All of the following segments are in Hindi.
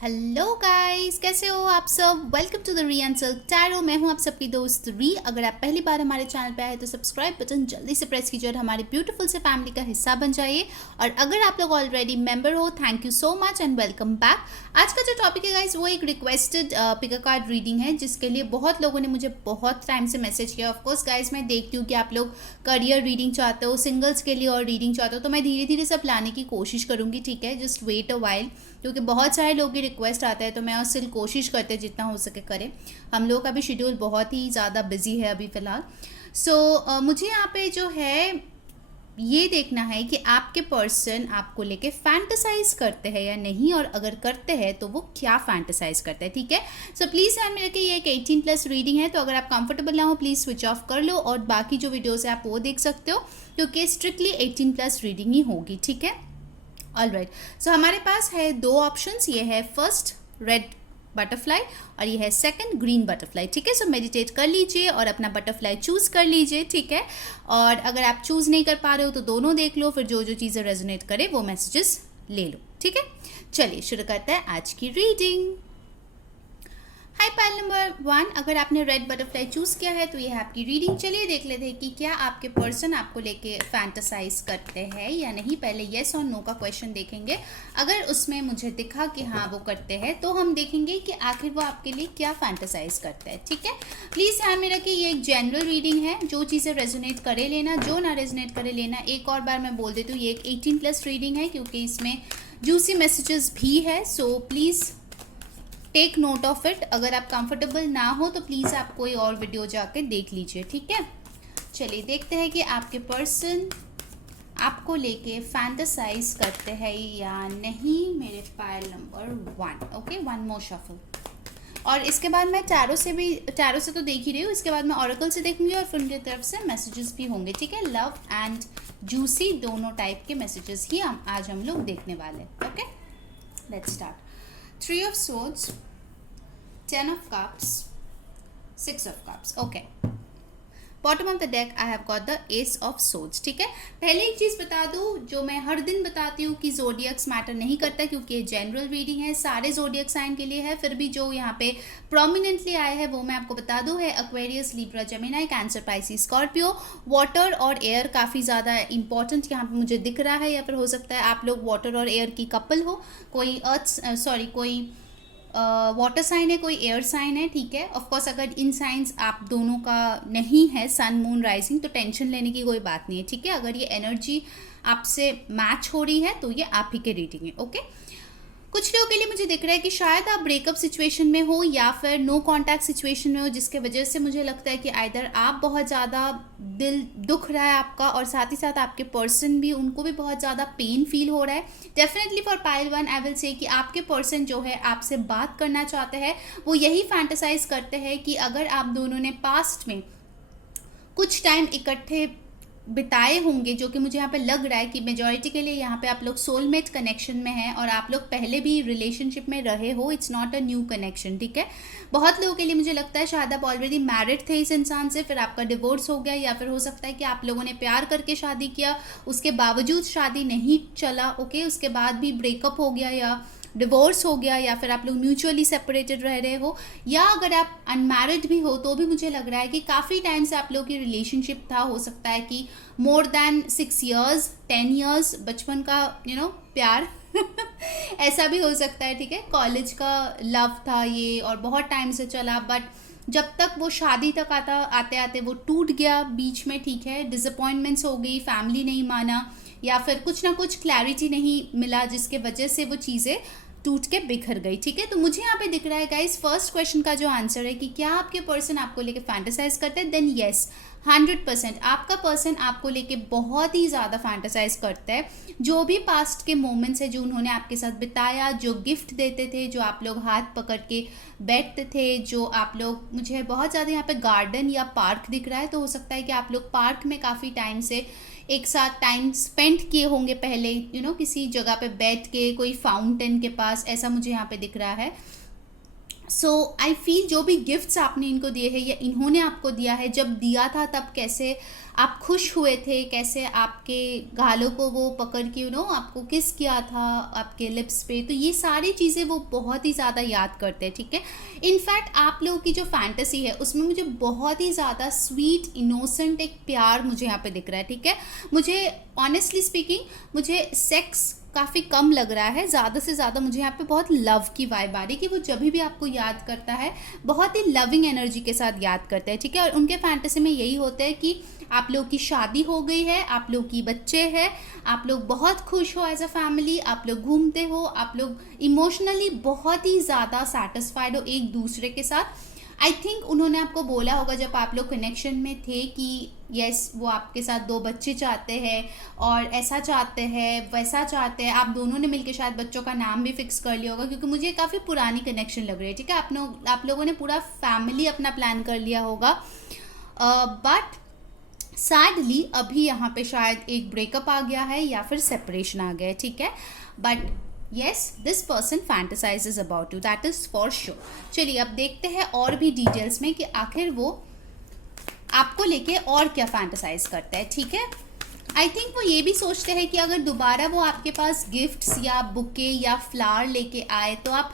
हेलो गाइस, कैसे हो आप सब। वेलकम टू द री आंसर टैरो। मैं हूं आप सबकी दोस्त री। अगर आप पहली बार हमारे चैनल पे आए तो सब्सक्राइब बटन जल्दी से प्रेस कीजिए और हमारी ब्यूटीफुल से फैमिली का हिस्सा बन जाइए। और अगर आप लोग ऑलरेडी मेंबर हो, thank you so much and welcome back. आज का जो टॉपिक है गाइस वो एक requested pick a card reading है, जिसके लिए बहुत लोगों ने मुझे बहुत टाइम से मैसेज किया। ऑफकोर्स गाइस, मैं देखती हूँ कि आप लोग करियर रीडिंग चाहते हो, सिंगल्स के लिए और रीडिंग चाहते हो, तो मैं धीरे धीरे सब लाने की कोशिश करूँगी। ठीक है, जस्ट वेट अ वाइल, क्योंकि बहुत सारे लोगों की रिक्वेस्ट आता है, तो मैं उससे कोशिश करते जितना हो सके करें। हम लोग का भी शेड्यूल बहुत ही ज़्यादा बिजी है अभी फ़िलहाल। मुझे यहाँ पे जो है ये देखना है कि आपके पर्सन आपको लेके फैंटेसाइज करते हैं या नहीं, और अगर करते हैं तो वो क्या फैंटेसाइज करते हैं। ठीक है, सो प्लीज़ ध्यान में रखिए, ये एक 18+ रीडिंग है, तो अगर आप कंफर्टेबल ना हो प्लीज़ स्विच ऑफ कर लो और बाकी जो वीडियोज़ है आप वो देख सकते हो, क्योंकि स्ट्रिक्टली 18+ रीडिंग ही होगी। ठीक है, ऑल राइट। सो हमारे पास है दो ऑप्शंस, ये है फर्स्ट रेड बटरफ्लाई और ये है सेकंड ग्रीन बटरफ्लाई। ठीक है, सो मेडिटेट कर लीजिए और अपना बटरफ्लाई चूज कर लीजिए। ठीक है, और अगर आप चूज नहीं कर पा रहे हो तो दोनों देख लो, फिर जो जो चीज़ें रेजोनेट करे वो मैसेजेस ले लो। ठीक है, चलिए शुरू करते हैं आज की रीडिंग। हाय पाइल नंबर 1, अगर आपने रेड बटरफ्लाई चूज़ किया है तो ये है आपकी रीडिंग। चलिए देख लेते हैं कि क्या आपके पर्सन आपको लेके फैंटेसाइज करते हैं या नहीं। पहले येस और नो का क्वेश्चन देखेंगे। अगर उसमें मुझे दिखा कि हाँ वो करते हैं, तो हम देखेंगे कि आखिर वो आपके लिए क्या फैंटेसाइज करते हैं। ठीक है, प्लीज़ ध्यान में रखिए, ये एक जनरल रीडिंग है, जो चीज़ें रेजोनेट करे लेना, जो ना रेजोनेट करे लेना। एक और बार मैं बोल देती हूँ, ये एक 18+ रीडिंग है, क्योंकि इसमें जूसी मैसेजेस भी है। So please take note of it. अगर आप कंफर्टेबल ना हो तो प्लीज़ आप कोई और वीडियो जाके देख लीजिए। ठीक है, चलिए देखते हैं कि आपके पर्सन आपको लेके फैंटेसाइज करते हैं या नहीं। मेरे फाइल नंबर 1। ओके, 1 मोर शफल। और इसके बाद मैं टैरो से तो देख ही रही हूँ, इसके बाद मैं ऑरेकल से देखूंगी और फिर उनकी तरफ से मैसेजेस भी होंगे। ठीक है, लव एंड जूसी दोनों टाइप के मैसेजेस ही आज हम लोग देखने वाले। Okay, let's start. 3 of Swords, 10 of Cups, 6 of Cups. Okay. Bottom of the deck I have got the S of swords. ठीक है, पहले एक चीज़ बता दूँ जो मैं हर दिन बताती हूँ कि जोडियक्स मैटर नहीं करता, क्योंकि ये जनरल रीडिंग है, सारे जोडियक साइन के लिए है। फिर भी जो यहाँ पे प्रोमिनेंटली आए हैं वो मैं आपको बता दूँ है Aquarius, Libra, Gemini, cancer, Pisces, Scorpio. Water और एयर काफ़ी ज़्यादा इंपॉर्टेंट यहाँ पे मुझे दिख रहा है, या फिर हो सकता है आप लोग वाटर और एयर की कपल हो, कोई कोई वाटर साइन है, कोई एयर साइन है। ठीक है, ऑफकोर्स अगर इन साइंस आप दोनों का नहीं है, सन मून राइजिंग, तो टेंशन लेने की कोई बात नहीं है। ठीक है, अगर ये एनर्जी आपसे मैच हो रही है तो ये आप ही के रीडिंग है। ओके, कुछ लोगों के लिए मुझे दिख रहा है कि शायद आप ब्रेकअप सिचुएशन में हो या फिर नो कांटेक्ट सिचुएशन में हो, जिसके वजह से मुझे लगता है कि आइदर आप बहुत ज़्यादा दिल दुख रहा है आपका, और साथ ही साथ आपके पर्सन भी, उनको भी बहुत ज़्यादा पेन फील हो रहा है। Definitely for pile 1 I will say कि आपके पर्सन जो है आपसे बात करना चाहते हैं, वो यही फैंटेसाइज करते हैं कि अगर आप दोनों ने पास्ट में कुछ टाइम इकट्ठे बिताए होंगे, जो कि मुझे यहाँ पे लग रहा है कि मेजॉरिटी के लिए यहाँ पे आप लोग सोलमेट कनेक्शन में हैं और आप लोग पहले भी रिलेशनशिप में रहे हो, it's not a new connection. ठीक है, बहुत लोगों के लिए मुझे लगता है शायद आप ऑलरेडी मैरिड थे इस इंसान से, फिर आपका डिवोर्स हो गया, या फिर हो सकता है कि आप लोगों ने प्यार करके शादी किया, उसके बावजूद शादी नहीं चला। ओके, उसके बाद भी ब्रेकअप हो गया या डिवोर्स हो गया, या फिर आप लोग म्यूचुअली सेपरेटेड रह रहे हो, या अगर आप अनमैरिड भी हो तो भी मुझे लग रहा है कि काफ़ी टाइम से आप लोगों की रिलेशनशिप था। हो सकता है कि मोर देन 6 years, 10 years, बचपन का प्यार ऐसा भी हो सकता है। ठीक है, कॉलेज का लव था ये और बहुत टाइम से चला, बट जब तक वो शादी तक आते आते वो टूट गया बीच में। ठीक है, डिसअपॉइंटमेंट्स हो गई, फैमिली नहीं माना, या फिर कुछ ना कुछ क्लैरिटी नहीं मिला, जिसके वजह से वो चीज़ें टूट के बिखर गई। ठीक है, तो मुझे यहाँ पे दिख रहा है गाइस, फर्स्ट क्वेश्चन का जो आंसर है कि क्या आपके पर्सन आपको लेके फैंटेसाइज करते हैं, देन येस 100% आपका पर्सन आपको लेके बहुत ही ज़्यादा फैंटेसाइज करता है। जो भी पास्ट के मोमेंट्स है जो उन्होंने आपके साथ बिताया, जो गिफ्ट देते थे, जो आप लोग हाथ पकड़ के बैठते थे, जो आप लोग, मुझे बहुत ज़्यादा यहाँ पे गार्डन या पार्क दिख रहा है, तो हो सकता है कि आप लोग पार्क में काफ़ी टाइम से एक साथ टाइम स्पेंड किए होंगे पहले, किसी जगह पे बैठ के, कोई फाउंटेन के पास, ऐसा मुझे यहाँ पे दिख रहा है। सो आई फील जो भी गिफ्ट्स आपने इनको दिए हैं या इन्होंने आपको दिया है, जब दिया था तब कैसे आप खुश हुए थे, कैसे आपके गालों को वो पकड़ के आपको किस किया था आपके लिप्स पे, तो ये सारी चीज़ें वो बहुत ही ज़्यादा याद करते हैं, ठीक है। इनफैक्ट आप लोगों की जो फैंटेसी है उसमें मुझे बहुत ही ज़्यादा स्वीट इनोसेंट एक प्यार मुझे यहाँ पे दिख रहा है, ठीक है। मुझे ऑनेस्टली स्पीकिंग मुझे सेक्स काफ़ी कम लग रहा है, ज़्यादा से ज़्यादा मुझे यहाँ पे बहुत लव की वाइब आ रही है कि वो जब भी आपको याद करता है बहुत ही लविंग एनर्जी के साथ याद करता है, ठीक है। और उनके फैंटेसी में यही होता है कि आप लोग की शादी हो गई है, आप लोग की बच्चे हैं, आप लोग बहुत खुश हो एज अ फैमिली, आप लोग घूमते हो, आप लोग इमोशनली बहुत ही ज़्यादा सेटिस्फाइड हो एक दूसरे के साथ। आई थिंक उन्होंने आपको बोला होगा जब आप लोग कनेक्शन में थे कि यस वो आपके साथ 2 बच्चे चाहते हैं और ऐसा चाहते हैं वैसा चाहते हैं। आप दोनों ने मिलकर शायद बच्चों का नाम भी फिक्स कर लिया होगा, क्योंकि मुझे काफ़ी पुरानी कनेक्शन लग रही है, ठीक है। आप लोगों ने पूरा फैमिली अपना प्लान कर लिया होगा, बट सैडली अभी यहाँ पे शायद एक ब्रेकअप आ गया है या फिर सेपरेशन आ गया है, ठीक है। But yes this person fantasises about you, that is for sure. चलिए अब देखते हैं और भी डिटेल्स में कि आखिर वो आपको लेके और क्या फैंटेसाइज करता है, ठीक है। आई थिंक वो ये भी सोचते हैं कि अगर दोबारा वो आपके पास गिफ्ट्स या बुके या फ्लावर लेके आए तो आप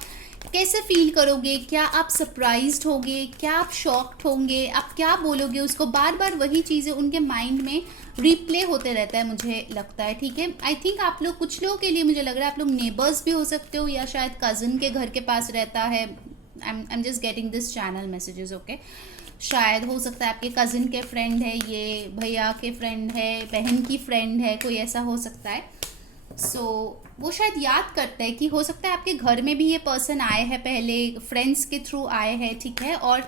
कैसे फील करोगे, क्या आप सरप्राइज्ड होगे, क्या आप शॉक्ड होंगे, आप क्या बोलोगे उसको। बार बार वही चीज़ें उनके माइंड में रिप्ले होते रहता है मुझे लगता है, ठीक है। आई थिंक आप लोग, कुछ लोगों के लिए मुझे लग रहा है आप लोग नेबर्स भी हो सकते हो या शायद कज़न के घर के पास रहता है। I am just getting this channel messages, okay. शायद हो सकता है आपके कज़न के फ्रेंड है, ये भैया के फ्रेंड है, बहन की फ्रेंड है, कोई ऐसा हो सकता है। सो वो शायद याद करता है कि हो सकता है आपके घर में भी ये पर्सन आए हैं, पहले फ्रेंड्स के थ्रू आए हैं, ठीक है। और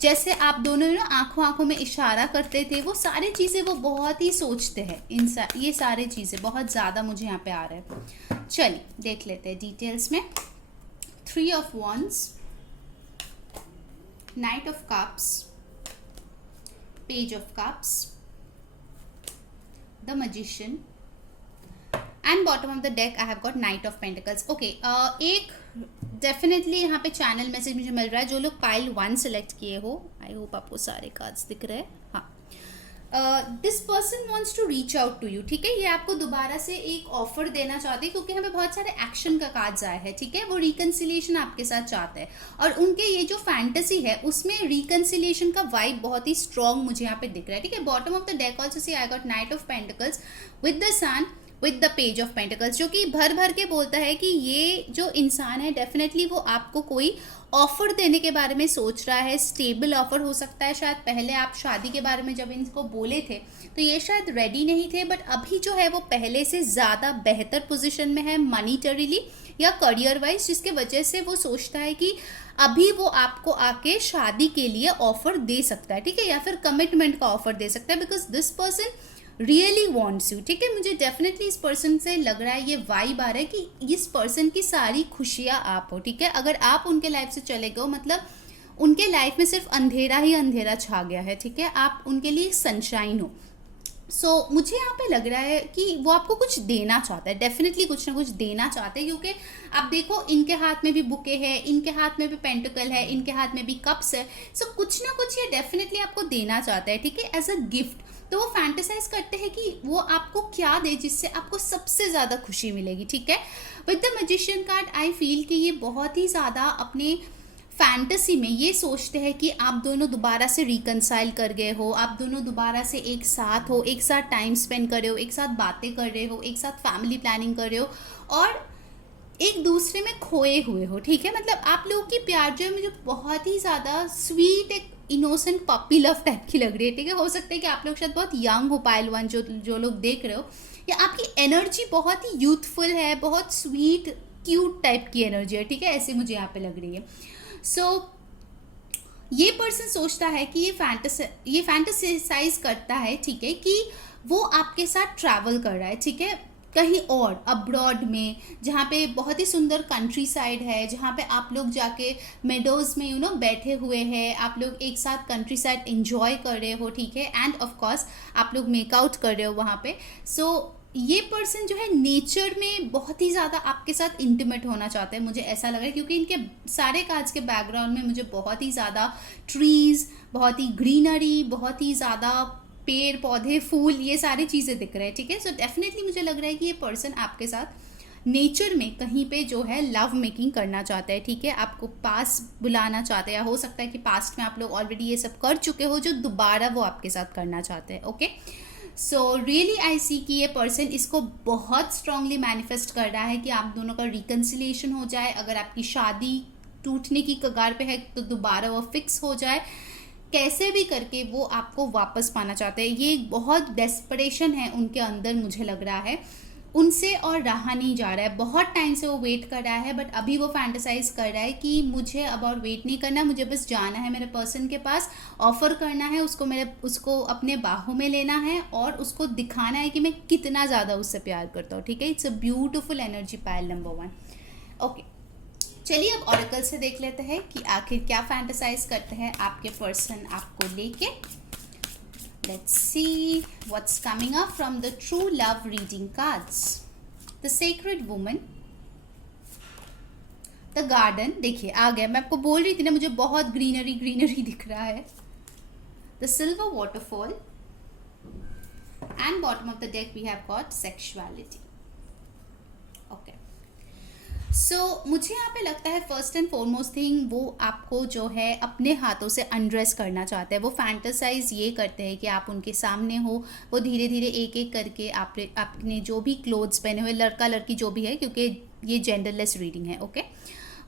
जैसे आप दोनों आंखों आंखों में इशारा करते थे, वो सारी चीज़ें वो बहुत ही सोचते हैं। ये सारी चीज़ें बहुत ज़्यादा मुझे यहाँ पे आ रहा है। चलिए देख लेते हैं डिटेल्स में। 3 of wands, Knight of cups, Page of cups, the Magician, and bottom of the deck I have got night of pentacles. Okay, एक डेफिनेटली यहाँ पे चैनल मैसेज मुझे मिल रहा है। जो लोग पाइल 1 सेलेक्ट किए हो, आई होप आपको सारे कार्ड्स दिख रहे हैं। हाँ, this person wants to reach out to you, ठीक है। ये आपको दोबारा से एक ऑफर देना चाहते हैं क्योंकि हमें बहुत सारे एक्शन का कार्ड्स आए हैं, ठीक है। वो रिकन्सिलिएशन आपके साथ चाहते हैं और उनके ये जो फैंटेसी है उसमें रिकन्सिलिएशन का वाइब बहुत ही स्ट्रॉन्ग मुझे यहाँ पे दिख रहा है, ठीक है। Bottom of the deck also see I got night of pentacles with the sun with the page of pentacles, जो कि भर भर के बोलता है कि ये जो इंसान है डेफिनेटली वो आपको कोई ऑफर देने के बारे में सोच रहा है। स्टेबल ऑफर हो सकता है, शायद पहले आप शादी के बारे में जब इनको बोले थे तो ये शायद रेडी नहीं थे, बट अभी जो है वो पहले से ज़्यादा बेहतर पोजीशन में है मनीटरीली या करियर वाइज, जिसके वजह से वो सोचता है कि अभी वो आपको आके शादी के लिए ऑफर दे सकता है, ठीक है, या फिर कमिटमेंट का ऑफर दे सकता है, because this person really wants you, ठीक है। मुझे डेफिनेटली इस पर्सन से लग रहा है, ये वाइब आ रहा है कि इस पर्सन की सारी खुशियाँ आप हो, ठीक है। अगर आप उनके लाइफ से चले गए मतलब उनके लाइफ में सिर्फ अंधेरा ही अंधेरा छा गया है, ठीक है। आप उनके लिए सनशाइन हो। सो मुझे यहाँ पे लग रहा है कि वो आपको कुछ देना चाहता है, डेफिनेटली कुछ ना कुछ देना चाहते हैं, क्योंकि आप देखो इनके हाथ में भी बुके है, इनके हाथ में भी पेंटिकल है, इनके हाथ में भी कप्स है। सो कुछ ना कुछ ये डेफिनेटली आपको देना चाहता है, ठीक है, एज अ गिफ्ट। तो वो फैंटेसाइज करते हैं कि वो आपको क्या दे जिससे आपको सबसे ज़्यादा खुशी मिलेगी, ठीक है। With the magician card I feel कि ये बहुत ही ज़्यादा अपने फैंटेसी में ये सोचते हैं कि आप दोनों दोबारा से रिकनसाइल कर गए हो, आप दोनों दोबारा से एक साथ हो, एक साथ टाइम स्पेंड कर रहे हो, एक साथ बातें कर रहे हो, एक साथ फैमिली प्लानिंग कर रहे हो और एक दूसरे में खोए हुए हो, ठीक है। मतलब आप लोगों की प्यार जो है मुझे बहुत ही ज़्यादा स्वीट, एक इनोसेंट पपी लव टाइप की लग रही है, ठीक है। हो सकता है कि आप लोग शायद बहुत यंग हो, पाइल 1 जो लोग देख रहे हो, या आपकी एनर्जी बहुत ही यूथफुल है, बहुत स्वीट क्यूट टाइप की एनर्जी है, ठीक है, ऐसे मुझे यहाँ पे लग रही है। सो ये पर्सन सोचता है कि ये फैंटेसाइज करता है, ठीक है, कि वो आपके साथ ट्रैवल कर रहा है, ठीक है, कहीं और अब्रॉड में, जहाँ पे बहुत ही सुंदर कंट्री साइड है, जहाँ पे आप लोग जाके मेडोज़ में बैठे हुए हैं, आप लोग एक साथ कंट्री साइड एंजॉय कर रहे हो, ठीक है, एंड ऑफ कोर्स आप लोग मेकआउट कर रहे हो वहाँ पे। सो ये पर्सन जो है नेचर में बहुत ही ज़्यादा आपके साथ इंटीमेट होना चाहते हैं, मुझे ऐसा लग रहा है, क्योंकि इनके सारे कार्ड्स के बैकग्राउंड में मुझे बहुत ही ज़्यादा ट्रीज़, बहुत ही ग्रीनरी, बहुत ही ज़्यादा पेड़ पौधे फूल, ये सारी चीज़ें दिख रहे हैं, ठीक है। सो डेफिनेटली मुझे लग रहा है कि ये पर्सन आपके साथ नेचर में कहीं पे जो है लव मेकिंग करना चाहता है, ठीक है। आपको पास बुलाना चाहते हैं, या हो सकता है कि पास्ट में आप लोग ऑलरेडी ये सब कर चुके हो, जो दोबारा वो आपके साथ करना चाहते हैं, ओके। सो रियली आई सी कि ये पर्सन इसको बहुत स्ट्रांगली मैनिफेस्ट कर रहा है कि आप दोनों का रिकन्सिलिएशन हो जाए। अगर आपकी शादी टूटने की कगार पे है तो दोबारा वो फिक्स हो जाए, कैसे भी करके वो आपको वापस पाना चाहते हैं। ये बहुत डेस्परेशन है उनके अंदर, मुझे लग रहा है उनसे और रहा नहीं जा रहा है। बहुत टाइम से वो वेट कर रहा है, बट अभी वो फैंटेसाइज कर रहा है कि मुझे अब और वेट नहीं करना, मुझे बस जाना है मेरे पर्सन के पास, ऑफर करना है उसको अपने बाहों में लेना है और उसको दिखाना है कि मैं कितना ज़्यादा उससे प्यार करता हूँ, ठीक है। It's a beautiful energy pile number 1। Okay, चलिए अब ऑरेकल से देख लेते हैं कि आखिर क्या फैंटेसाइज करते हैं आपके पर्सन आपको लेके। Let's see what's coming up from the true love reading cards. The sacred woman, the garden, देखिए आ गया, मैं आपको बोल रही थी ना मुझे बहुत ग्रीनरी ग्रीनरी दिख रहा है। The silver waterfall and bottom of the deck we have got sexuality. Okay. सो मुझे यहाँ पे लगता है फर्स्ट एंड फॉरमोस्ट थिंग वो आपको जो है अपने हाथों से अनड्रेस करना चाहते हैं। वो फैंटेसाइज ये करते हैं कि आप उनके सामने हो, वो धीरे धीरे एक एक करके आपने जो भी क्लोथ्स पहने हुए, लड़का लड़की जो भी है, क्योंकि ये जेंडरलेस रीडिंग है, ओके।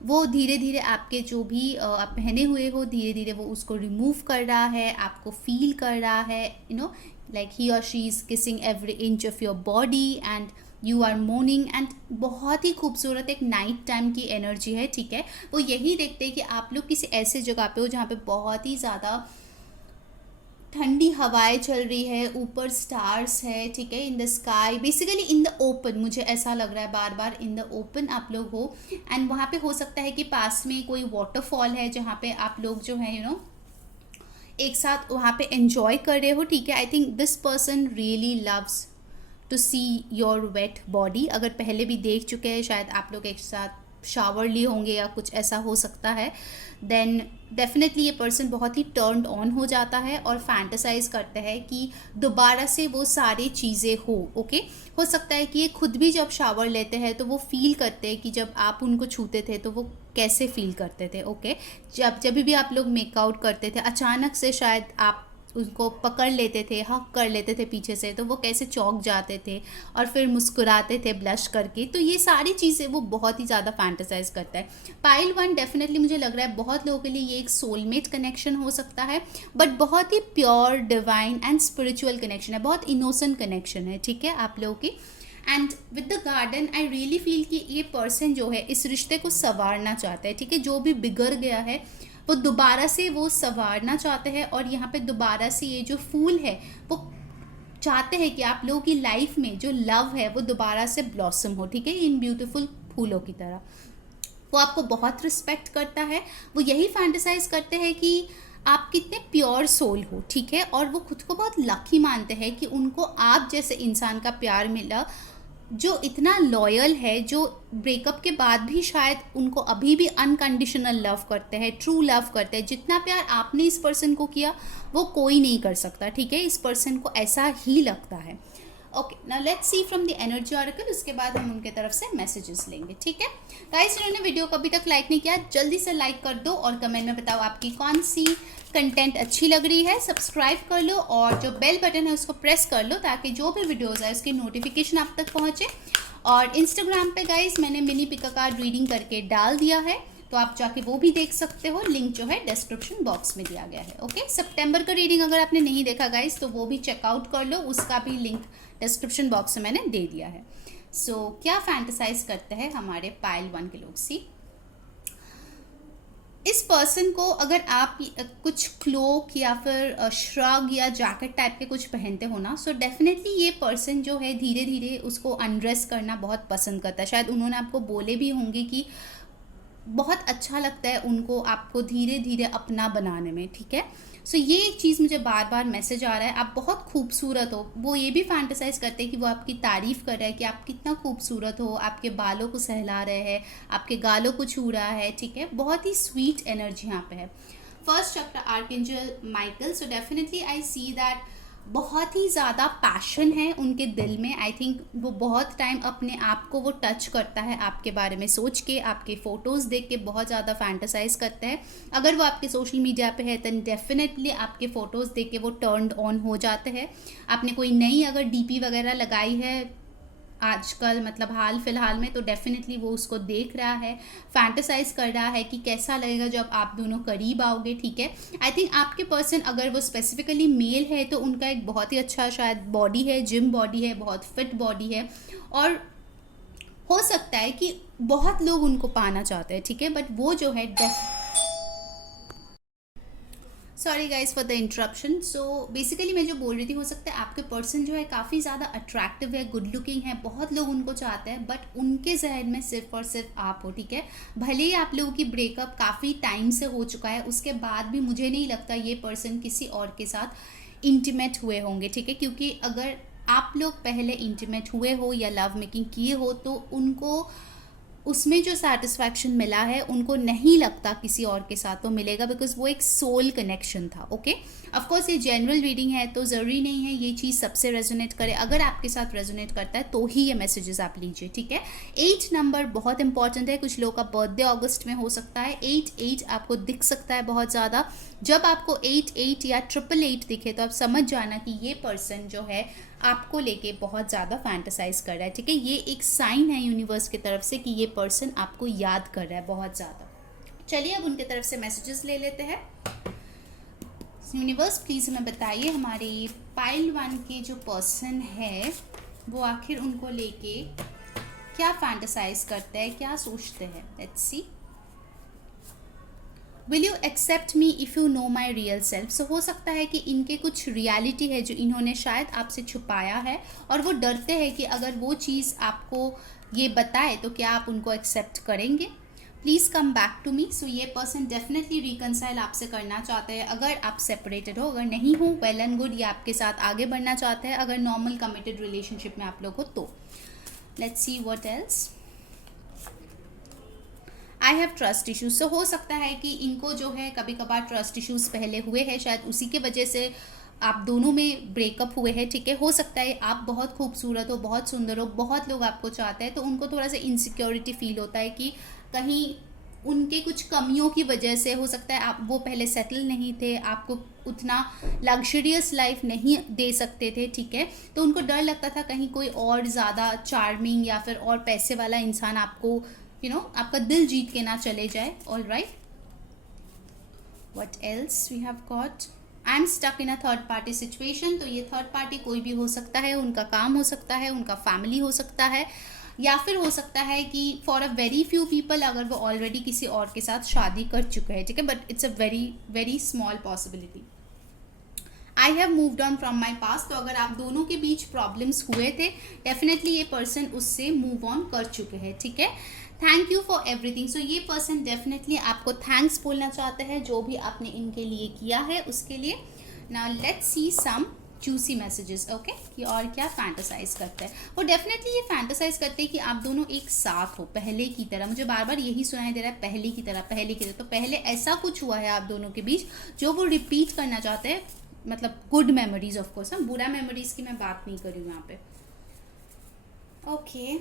वो धीरे धीरे आपके जो भी आप पहने हुए हो, धीरे धीरे वो उसको रिमूव कर रहा है, आपको फील कर रहा है, यू नो, लाइक ही और she is kissing every inch of your body and you are moaning. And बहुत ही खूबसूरत एक नाइट टाइम की एनर्जी है, ठीक है। वो यही देखते हैं कि आप लोग किसी ऐसे जगह पे हो जहाँ पे बहुत ही ज़्यादा ठंडी हवाएं चल रही है, ऊपर स्टार्स है, ठीक है, in the sky, basically in the open, मुझे ऐसा लग रहा है बार बार इन द ओपन आप लोग हो। एंड वहाँ पे हो सकता है कि पास में कोई वाटरफॉल है जहाँ पे आप लोग जो है यू नो एक साथ वहाँ पे एंजॉय कर रहे हो, ठीक है। I think this person really loves to see your wet body. अगर पहले भी देख चुके हैं, शायद आप लोग एक साथ शावर लिए होंगे या कुछ ऐसा हो सकता है, देन डेफिनेटली ये पर्सन बहुत ही टर्न्ड ऑन हो जाता है और फैंटेसाइज करता है कि दोबारा से वो सारी चीज़ें हो, ओके। हो सकता है कि ये खुद भी जब शावर लेते हैं तो वो फील करते हैं कि जब आप उनको छूते थे तो वो कैसे फील करते थे, ओके। जब भी आप लोग मेकआउट करते थे, अचानक से शायद आप उनको पकड़ लेते थे, हक कर लेते थे पीछे से, तो वो कैसे चौंक जाते थे और फिर मुस्कुराते थे ब्लश करके। तो ये सारी चीज़ें वो बहुत ही ज़्यादा फैंटेसाइज करता है। पाइल 1 डेफिनेटली मुझे लग रहा है बहुत लोगों के लिए ये एक सोलमेट कनेक्शन हो सकता है, बट बहुत ही pure divine and spiritual connection है, बहुत इनोसेंट कनेक्शन है, ठीक है, आप लोगों की। And with the garden I really feel कि ये पर्सन जो है इस रिश्ते को संवारना चाहता है, ठीक है। जो भी बिगड़ गया है वो दोबारा से वो संवारना चाहते हैं, और यहाँ पे दोबारा से ये जो फूल है वो चाहते हैं कि आप लोगों की लाइफ में जो लव है वो दोबारा से ब्लॉसम हो, ठीक है, इन ब्यूटीफुल फूलों की तरह। वो आपको बहुत रिस्पेक्ट करता है, वो यही फैंटेसाइज करते हैं कि आप कितने प्योर सोल हो, ठीक है, और वो खुद को बहुत लकी मानते हैं कि उनको आप जैसे इंसान का प्यार मिला जो इतना लॉयल है, जो ब्रेकअप के बाद भी शायद उनको अभी भी अनकंडीशनल लव करते हैं, ट्रू लव करते हैं। जितना प्यार आपने इस पर्सन को किया वो कोई नहीं कर सकता, ठीक है, इस पर्सन को ऐसा ही लगता है। Okay, now let's C from the energy oracle, उसके बाद हम उनके तरफ से मैसेजेस लेंगे, ठीक है। गाइस, जिन्होंने वीडियो को अभी तक लाइक नहीं किया जल्दी से लाइक कर दो और कमेंट में बताओ आपकी कौन सी कंटेंट अच्छी लग रही है। सब्सक्राइब कर लो और जो बेल बटन है उसको प्रेस कर लो ताकि जो भी वीडियोज़ आए उसकी नोटिफिकेशन आप तक पहुँचे। और इंस्टाग्राम पे गाइस मैंने मिनी पिका कार्ड रीडिंग करके डाल दिया है, तो आप जाके वो भी देख सकते हो, लिंक जो है डिस्क्रिप्शन बॉक्स में दिया गया है, ओके। सितंबर का रीडिंग अगर आपने नहीं देखा गाइस तो वो भी चेकआउट कर लो, उसका भी लिंक डिस्क्रिप्शन बॉक्स में मैंने दे दिया है। सो क्या फैंटेसाइज करते हैं हमारे पाइल 1 के लोग, सी इस पर्सन को अगर आप कुछ क्लोक या फिर श्रग या जैकेट टाइप के कुछ पहनते हो ना, सो डेफिनेटली ये पर्सन जो है धीरे धीरे उसको अनड्रेस करना बहुत पसंद करता है। शायद उन्होंने आपको बोले भी होंगे कि बहुत अच्छा लगता है उनको आपको धीरे धीरे अपना बनाने में, ठीक है। सो ये एक चीज़ मुझे बार बार मैसेज आ रहा है, आप बहुत खूबसूरत हो। वो ये भी फैंटेसाइज करते हैं कि वो आपकी तारीफ़ कर रहा है कि आप कितना खूबसूरत हो, आपके बालों को सहला रहे हैं, आपके गालों को छू रहा है, ठीक है। बहुत ही स्वीट एनर्जी यहाँ पे है। First chapter archangel Michael, so definitely I see that बहुत ही ज़्यादा पैशन है उनके दिल में। आई थिंक वो बहुत टाइम अपने आप को वो टच करता है, आपके बारे में सोच के, आपके फ़ोटोज़ देख के बहुत ज़्यादा फैंटेसाइज करता है। अगर वो आपके सोशल मीडिया पे है तो डेफिनेटली आपके फ़ोटोज़ देख के वो टर्न्ड ऑन हो जाते हैं। आपने कोई नई अगर डीपी वगैरह लगाई है आजकल, मतलब हाल फिलहाल में, तो डेफिनेटली वो उसको देख रहा है, फैंटेसाइज कर रहा है कि कैसा लगेगा जब आप दोनों करीब आओगे, ठीक है। आई थिंक आपके पर्सन अगर वो स्पेसिफिकली मेल है तो उनका एक बहुत ही अच्छा शायद बॉडी है, जिम बॉडी है, बहुत फिट बॉडी है, और हो सकता है कि बहुत लोग उनको पाना चाहते हैं, ठीक है। बट वो जो है sorry guys for the interruption. So basically मैं जो बोल रही थी, हो सकता है आपके पर्सन जो है काफ़ी ज़्यादा अट्रैक्टिव है, गुड लुकिंग है, बहुत लोग उनको चाहते हैं, बट उनके जहन में सिर्फ और सिर्फ आप हो, ठीक है। भले ही आप लोगों की ब्रेकअप काफ़ी टाइम से हो चुका है, उसके बाद भी मुझे नहीं लगता ये पर्सन किसी और के साथ इंटीमेट हुए होंगे, ठीक है। क्योंकि अगर आप लोग पहले इंटीमेट हुए हो या लव मेकिंग किए हो तो उनको उसमें जो सेटिस्फैक्शन मिला है उनको नहीं लगता किसी और के साथ तो मिलेगा, बिकॉज वो एक सोल कनेक्शन था, ओके। ऑफकोर्स ये जनरल रीडिंग है तो ज़रूरी नहीं है ये चीज़ सबसे रेजोनेट करे। अगर आपके साथ रेजोनेट करता है तो ही ये मैसेजेस आप लीजिए, ठीक है। 8 नंबर बहुत इंपॉर्टेंट है। कुछ लोगों का बर्थडे अगस्त में हो सकता है। 8 आपको दिख सकता है बहुत ज़्यादा। जब आपको 8 या 888 दिखे तो आप समझ जाना कि ये पर्सन जो है आपको लेके बहुत ज़्यादा फैंटेसाइज कर रहा है, ठीक है। ये एक साइन है यूनिवर्स की तरफ से कि ये पर्सन आपको याद कर रहा है बहुत ज़्यादा। चलिए अब उनके तरफ से मैसेजेस ले लेते हैं। यूनिवर्स प्लीज़ हमें बताइए हमारे पाइल 1 के जो पर्सन है वो आखिर उनको लेके क्या फैंटेसाइज करते हैं, क्या सोचते हैं। Let's see. Will you accept me if you know my real self. So हो सकता है कि इनके कुछ रियलिटी है जो इन्होंने शायद आपसे छुपाया है, और वो डरते हैं कि अगर वो चीज़ आपको ये बताए तो क्या आप उनको एक्सेप्ट करेंगे। Please come back to me. So ये पर्सन डेफिनेटली रिकनसाइल आपसे करना चाहते हैं अगर आप सेपरेटेड हो। अगर नहीं हो, वेल एंड गुड, ये आपके साथ आगे बढ़ना चाहते हैं अगर नॉर्मल कमिटेड रिलेशनशिप में आप लोग हो तो। Let's see what else. I have trust issues. So हो सकता है कि इनको जो है कभी कभार ट्रस्ट इशूज़ पहले हुए हैं, शायद उसी के वजह से आप दोनों में ब्रेकअप हुए हैं, ठीक है। हो सकता है आप बहुत खूबसूरत हो, बहुत सुंदर हो, बहुत लोग आपको चाहते हैं, तो उनको थोड़ा सा इनसिक्योरिटी फील होता है कि कहीं उनके कुछ कमियों की वजह से, हो सकता है आप वो पहले सेटल नहीं थे, आपको उतना लग्जरियस लाइफ नहीं दे सकते थे, ठीक है। तो उनको डर लगता था कहीं कोई और ज़्यादा चार्मिंग या फिर और पैसे वाला इंसान आपको आपका दिल जीत के ना चले जाए। All right, what else we have got. I am stuck in a third party situation. तो ये थर्ड पार्टी कोई भी हो सकता है, उनका काम हो सकता है, उनका फैमिली हो सकता है, या फिर हो सकता है कि for a very few people अगर वो ऑलरेडी किसी और के साथ शादी कर चुके हैं, ठीक है। But it's a very very small possibility. I have moved on from my past. तो अगर आप दोनों के बीच प्रॉब्लम्स हुए थे, डेफिनेटली ये पर्सन उससे मूव ऑन कर चुके हैं, ठीक है। Thank you for everything. So ये पर्सन डेफिनेटली आपको थैंक्स बोलना चाहते हैं जो भी आपने इनके लिए किया है उसके लिए। Now let's see some juicy messages, okay, कि और क्या फैंटेसाइज करते हैं वो। डेफिनेटली ये फैंटेसाइज करते हैं कि आप दोनों एक साथ हो पहले की तरह। मुझे बार बार यही सुनाई दे रहा है, पहले की तरह, पहले की तरह। तो पहले ऐसा कुछ हुआ है आप दोनों के बीच जो वो रिपीट करना चाहते हैं, मतलब गुड मेमोरीज ऑफ कोर्स। बुरा मेमोरीज की मैं बात नहीं कर रही हूँ यहाँ पे। Okay,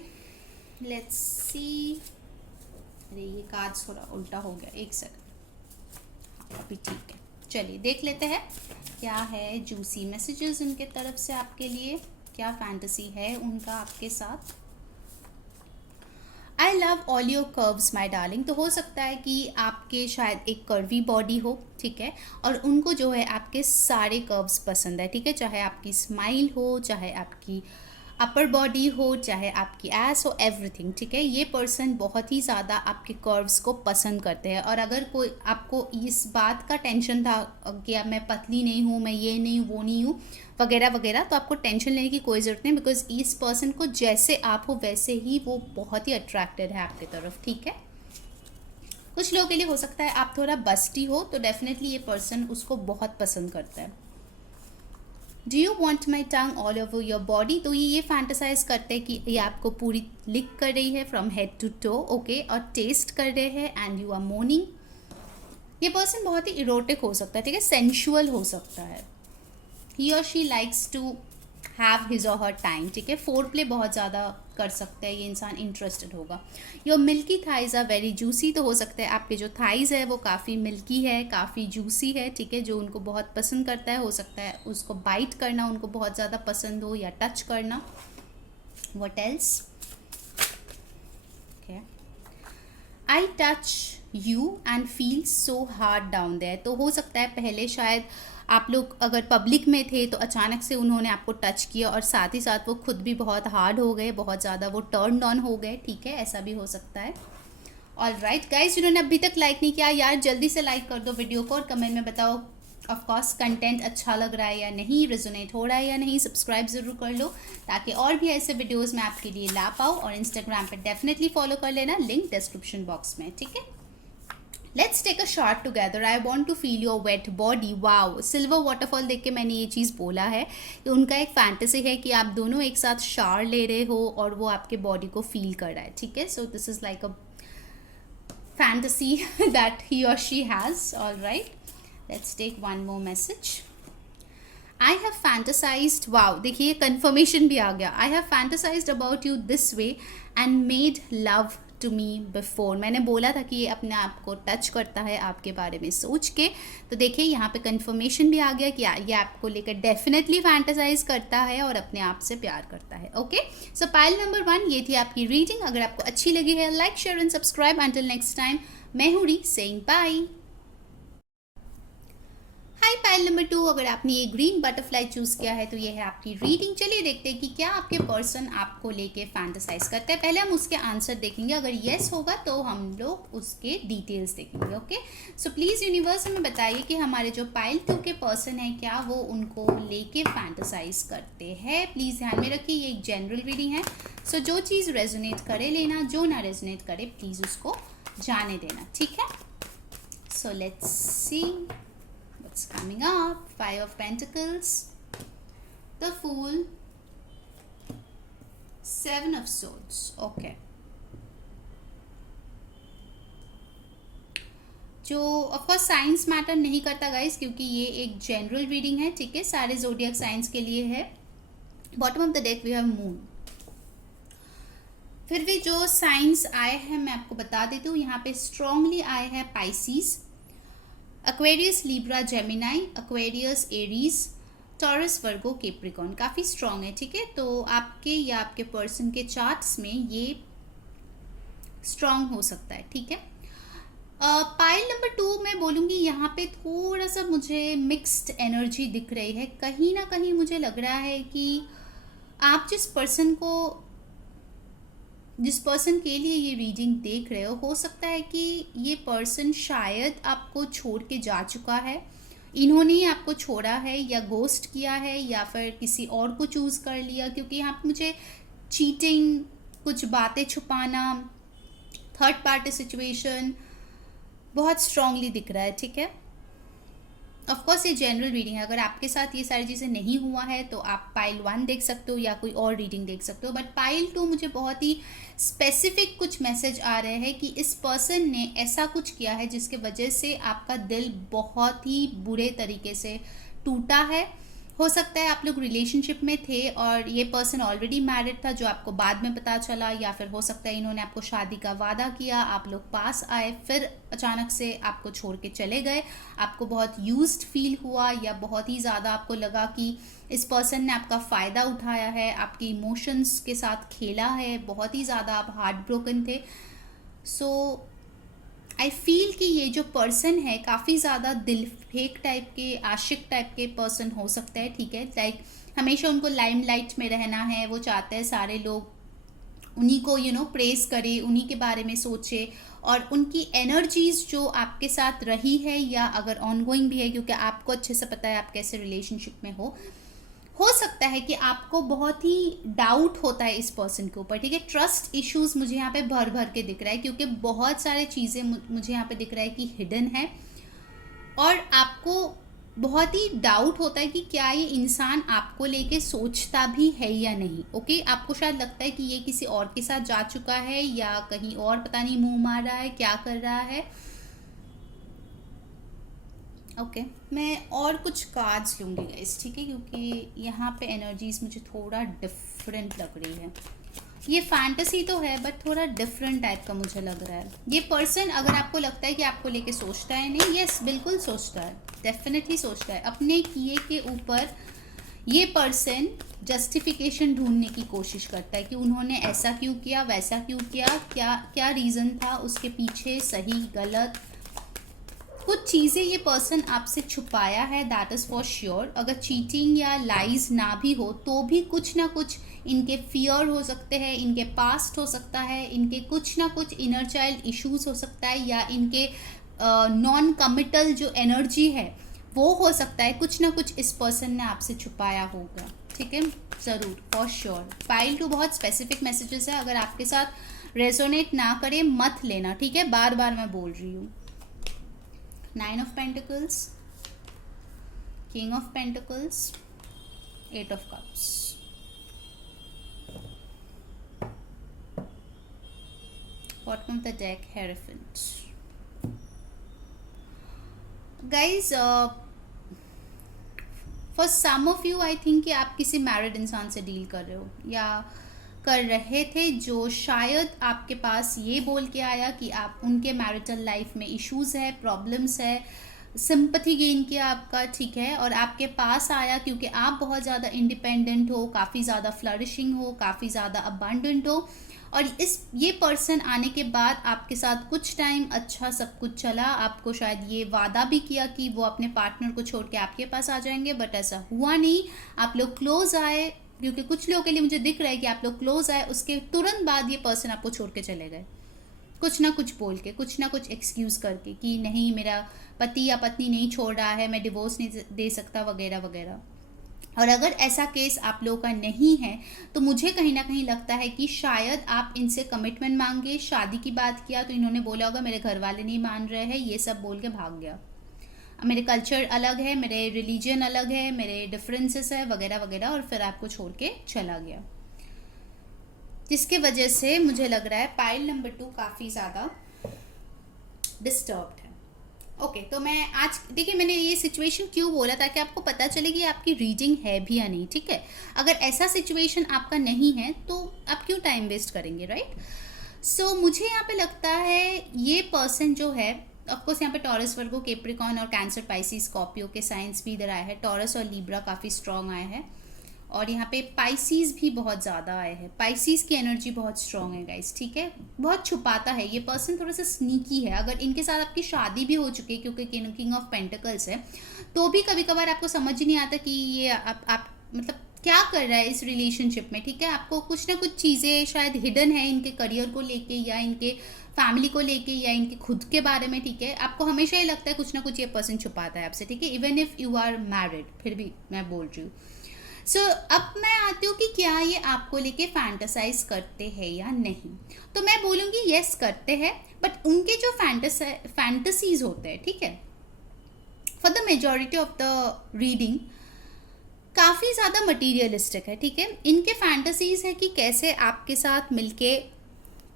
let's see. अरे ये कार्ड्स थोड़ा उल्टा हो गया, एक सेकंड। हाँ, अभी ठीक है। चलिए देख लेते हैं क्या है जूसी मैसेजेस उनके तरफ से आपके लिए, क्या फैंटेसी है उनका आपके साथ। I love all your curves my darling. तो हो सकता है कि आपके शायद एक कर्वी बॉडी हो, ठीक है, और उनको जो है आपके सारे कर्व्स पसंद है, ठीक है। चाहे आपकी स्माइल हो, चाहे आपकी अपर बॉडी हो, चाहे आपकी एस हो, एवरीथिंग, ठीक है। ये पर्सन बहुत ही ज़्यादा आपके कर्व्स को पसंद करते हैं। और अगर कोई आपको इस बात का टेंशन था कि अब मैं पतली नहीं हूँ, मैं ये नहीं हूँ, वो नहीं हूँ, वगैरह वगैरह, तो आपको टेंशन लेने की कोई ज़रूरत नहीं, बिकॉज इस पर्सन को जैसे आप हो वैसे ही वो बहुत ही अट्रैक्टेड है आपकी तरफ, ठीक है। कुछ लोगों के लिए हो सकता है आप थोड़ा बस्टी हो, तो डेफिनेटली ये पर्सन उसको बहुत पसंद करता है। Do you want my tongue all over your body, तो ये फैंटेसाइज करते हैं कि ये आपको पूरी लिक कर रही है from head to toe, okay, और टेस्ट कर रहे हैं एंड यू आर मोर्निंग। ये पर्सन बहुत ही इरोटिक हो सकता है, ठीक है, सेंशुअल हो सकता है। ही और she likes to have his और हर टाइम, ठीक है, फोर प्ले बहुत ज़्यादा कर सकते हैं ये इंसान, इंटरेस्टेड होगा। Your milky thighs are very juicy, तो हो सकता है आपके जो थाइज है वो काफ़ी मिल्की है, काफ़ी जूसी है, ठीक है, जो उनको बहुत पसंद करता है। हो सकता है उसको बाइट करना उनको बहुत ज़्यादा पसंद हो या टच करना। What else? Okay, I touch you and feel so hard down there, तो हो सकता है पहले शायद आप लोग अगर पब्लिक में थे तो अचानक से उन्होंने आपको टच किया और साथ ही साथ वो खुद भी बहुत हार्ड हो गए, बहुत ज़्यादा वो टर्न ऑन हो गए, ठीक है, ऐसा भी हो सकता है। ऑल राइट गाइज, जिन्होंने अभी तक लाइक नहीं किया यार जल्दी से लाइक कर दो वीडियो को और कमेंट में बताओ ऑफकोर्स कंटेंट अच्छा लग रहा है या नहीं, रेजोनेट हो रहा है या नहीं। सब्सक्राइब ज़रूर कर लो ताकि और भी ऐसे वीडियोज़ मैं आपके लिए ला पाऊँ, और इंस्टाग्राम पर डेफिनेटली फॉलो कर लेना, लिंक डिस्क्रिप्शन बॉक्स में, ठीक है। Let's take a shot together, I want to feel your wet body. Wow, silver waterfall देख के मैंने ये चीज़ बोला है कि उनका एक फैंटेसी है कि आप दोनों एक साथ शावर ले रहे हो और वो आपके बॉडी को फील कर रहा है, ठीक है। So this is like a fantasy that he और she has. All right, let's take one more message. I have fantasised, wow देखिए कंफर्मेशन भी आ गया। I have fantasised about you this way and made love to me before, मैंने बोला था कि ये अपने आप को टच करता है आपके बारे में सोच के, तो देखिए यहाँ पे कंफर्मेशन भी आ गया कि ये आपको लेकर डेफिनेटली फैंटेसाइज करता है और अपने आप से प्यार करता है। ओके, सो पाइल नंबर 1 ये थी आपकी रीडिंग। अगर आपको अच्छी लगी है like share and subscribe. Until next time, मैं हूँ री सेइंग बाय। हाय पाइल नंबर 2, अगर आपने ये ग्रीन बटरफ्लाई चूज किया है तो ये है आपकी रीडिंग। चलिए देखते हैं कि क्या आपके पर्सन आपको लेके फैंटेसाइज करते हैं। पहले हम उसके आंसर देखेंगे, अगर येस होगा तो हम लोग उसके डिटेल्स देखेंगे। ओके, सो प्लीज़ यूनिवर्स हमें बताइए कि हमारे जो पाइल 2 के पर्सन है क्या वो उनको लेके फैंटेसाइज करते हैं। प्लीज़ ध्यान में रखिए ये एक जनरल रीडिंग है, सो जो चीज़ रेजोनेट करे लेना, जो ना रेजोनेट करे प्लीज़ उसको जाने देना, ठीक है। So let's see what's coming up. 5 of Pentacles, the Fool, 7 of Swords. Okay, जो ऑफकोर्स साइंस मैटर नहीं करता गाइस, क्योंकि ये एक जनरल रीडिंग है, ठीक है, सारे जोडियक साइंस के लिए है। Bottom of the deck we have moon. फिर भी जो साइंस आए हैं मैं आपको बता देती हूँ। यहाँ पे स्ट्रांगली आए हैं Pisces, Aquarius, Libra, Gemini, Aquarius, Aries, Taurus, Virgo, Capricorn, काफ़ी स्ट्रॉन्ग है, ठीक है। तो आपके या आपके पर्सन के चार्ट्स में ये स्ट्रॉन्ग हो सकता है, ठीक है। पाइल नंबर 2 मैं बोलूँगी यहाँ पे थोड़ा सा मुझे मिक्स्ड एनर्जी दिख रही है। कहीं ना कहीं मुझे लग रहा है कि आप जिस पर्सन के लिए ये रीडिंग देख रहे हो सकता है कि ये पर्सन शायद आपको छोड़ के जा चुका है, इन्होंने ही आपको छोड़ा है या गोस्ट किया है या फिर किसी और को चूज़ कर लिया, क्योंकि यहाँ पे मुझे चीटिंग, कुछ बातें छुपाना, थर्ड पार्टी सिचुएशन बहुत स्ट्रांगली दिख रहा है, ठीक है। ऑफकोर्स ये जनरल रीडिंग है, अगर आपके साथ ये सारी चीज़ें नहीं हुआ है तो आप पाइल 1 देख सकते हो या कोई और रीडिंग देख सकते हो, बट पाइल 2 मुझे बहुत ही स्पेसिफिक कुछ मैसेज आ रहे हैं कि इस पर्सन ने ऐसा कुछ किया है जिसके वजह से आपका दिल बहुत ही बुरे तरीके से टूटा है। हो सकता है आप लोग रिलेशनशिप में थे और ये पर्सन ऑलरेडी मैरिड था जो आपको बाद में पता चला, या फिर हो सकता है इन्होंने आपको शादी का वादा किया, आप लोग पास आए, फिर अचानक से आपको छोड़ के चले गए, आपको बहुत यूज्ड फील हुआ या बहुत ही ज़्यादा आपको लगा कि इस पर्सन ने आपका फ़ायदा उठाया है, आपके इमोशंस के साथ खेला है, बहुत ही ज़्यादा आप हार्ट ब्रोकन थे। सो आई फील कि ये जो पर्सन है काफ़ी ज़्यादा दिल फेक टाइप के, आशिक टाइप के पर्सन हो सकता है, ठीक है। लाइक हमेशा उनको लाइमलाइट में रहना है, वो चाहते हैं सारे लोग उन्हीं को प्रेस करे, उन्हीं के बारे में सोचे, और उनकी एनर्जीज जो आपके साथ रही है या अगर ऑनगोइंग भी है, क्योंकि आपको अच्छे से पता है आप कैसे रिलेशनशिप में हो हो सकता है कि आपको बहुत ही डाउट होता है इस पर्सन के ऊपर, ठीक है। ट्रस्ट इश्यूज मुझे यहाँ पे भर भर के दिख रहा है, क्योंकि बहुत सारी चीज़ें मुझे यहाँ पे दिख रहा है कि हिडन है, और आपको बहुत ही डाउट होता है कि क्या ये इंसान आपको लेके सोचता भी है या नहीं। ओके, आपको शायद लगता है कि ये किसी और के साथ जा चुका है, या कहीं और पता नहीं मुंह मार रहा है, क्या कर रहा है। ओके, मैं और कुछ कार्ड्स लूँगी गाइस, ठीक है, क्योंकि यहाँ पे एनर्जीज मुझे थोड़ा डिफरेंट लग रही है। ये फैंटेसी तो है, बट थोड़ा डिफरेंट टाइप का मुझे लग रहा है। ये पर्सन, अगर आपको लगता है कि आपको लेके सोचता है, नहीं, यस बिल्कुल सोचता है, डेफिनेटली सोचता है। अपने किए के ऊपर ये पर्सन जस्टिफिकेशन ढूंढने की कोशिश करता है कि उन्होंने ऐसा क्यों किया, वैसा क्यों किया, क्या क्या रीज़न था उसके पीछे, सही गलत। कुछ चीज़ें ये पर्सन आपसे छुपाया है, दैट इज़ फॉर श्योर। अगर चीटिंग या लाइज ना भी हो तो भी कुछ ना कुछ इनके फियर हो सकते हैं, इनके पास्ट हो सकता है, इनके कुछ ना कुछ इनर चाइल्ड इश्यूज हो सकता है, या इनके नॉन कमिटल जो एनर्जी है वो हो सकता है। कुछ ना कुछ इस पर्सन ने आपसे छुपाया होगा, ठीक है, ज़रूर, फॉर श्योर। पाइल टू बहुत स्पेसिफिक मैसेजेस है, अगर आपके साथ रेजोनेट ना करे मत लेना, ठीक है, बार बार मैं बोल रही हूँ। 9 of Pentacles, King of Pentacles, 8 of Cups. Bottom of the deck, Hierophant. Guys, for some of you, I think कि आप किसी मैरिड इंसान से डील कर रहे हो, या कर रहे थे, जो शायद आपके पास ये बोल के आया कि आप उनके मैरिटल लाइफ में इश्यूज़ है, प्रॉब्लम्स है, सिंपैथी गेन किया आपका, ठीक है, और आपके पास आया क्योंकि आप बहुत ज़्यादा इंडिपेंडेंट हो, काफ़ी ज़्यादा फ्लरिशिंग हो, काफ़ी ज़्यादा अबंडेंट हो। और ये पर्सन आने के बाद आपके साथ कुछ टाइम अच्छा सब कुछ चला, आपको शायद ये वादा भी किया कि वो अपने पार्टनर को छोड़ के आपके पास आ जाएंगे, बट ऐसा हुआ नहीं। आप लोग क्लोज आए, क्योंकि कुछ लोगों के लिए मुझे दिख रहा है कि आप लोग क्लोज आए, उसके तुरंत बाद ये पर्सन आपको छोड़ के चले गए, कुछ ना कुछ बोल के, कुछ ना कुछ एक्सक्यूज़ करके कि नहीं, मेरा पति या पत्नी नहीं छोड़ रहा है, मैं डिवोर्स नहीं दे सकता, वगैरह वगैरह। और अगर ऐसा केस आप लोगों का नहीं है तो मुझे कहीं ना कहीं लगता है कि शायद आप इनसे कमिटमेंट मांगे, शादी की बात किया तो इन्होंने बोला होगा मेरे घर वाले नहीं मान रहे हैं, ये सब बोल के भाग गया, मेरे कल्चर अलग है, मेरे रिलीजन अलग है, मेरे डिफरेंसेस है, वगैरह वगैरह, और फिर आपको छोड़ के चला गया, जिसके वजह से मुझे लग रहा है पाइल नंबर 2 काफ़ी ज़्यादा डिस्टर्ब्ड है। ओके, तो मैं आज, देखिए, मैंने ये सिचुएशन क्यों बोला, ताकि आपको पता चले कि आपकी रीडिंग है भी या नहीं, ठीक है। अगर ऐसा सिचुएशन आपका नहीं है तो आप क्यों टाइम वेस्ट करेंगे, राइट। सो मुझे यहाँ पे लगता है ये पर्सन जो है, ऑफकोर्स यहाँ पे टॉरस, वर्गो, कैप्रिकॉर्न और कैंसर, पाइसिस, स्कॉर्पियो के साइंस भी इधर आए हैं। टॉरस और लीब्रा काफ़ी स्ट्रॉन्ग आए हैं, और यहाँ पे पाइसिस भी बहुत ज़्यादा आए हैं। पाइसिस की एनर्जी बहुत स्ट्रॉन्ग है गाइस, ठीक है, बहुत छुपाता है ये पर्सन, थोड़ा सा स्नीकी है। अगर इनके साथ आपकी शादी भी हो चुकी है, क्योंकि किंग ऑफ पेंटिकल्स है, तो भी कभी कभार आपको समझ ही नहीं आता कि ये आप मतलब क्या कर रहा है इस रिलेशनशिप में, ठीक है। आपको कुछ ना कुछ चीज़ें शायद हिडन है इनके करियर को लेके, या इनके फैमिली को लेके, या इनके खुद के बारे में, ठीक है। आपको हमेशा ही लगता है कुछ ना कुछ ये पर्सन छुपाता है आपसे, ठीक है, even if you are married, फिर भी मैं बोल रही हूँ। सो अब मैं आती हूँ कि क्या ये आपको लेके फैंटेसाइज करते हैं या नहीं। तो मैं बोलूँगी यस करते हैं, बट उनके जो फैंटेसीज होते हैं, ठीक है, for the majority of the reading काफ़ी ज़्यादा मटीरियलिस्टिक है, ठीक है। इनके फैंटेसीज है कि कैसे आपके साथ मिलके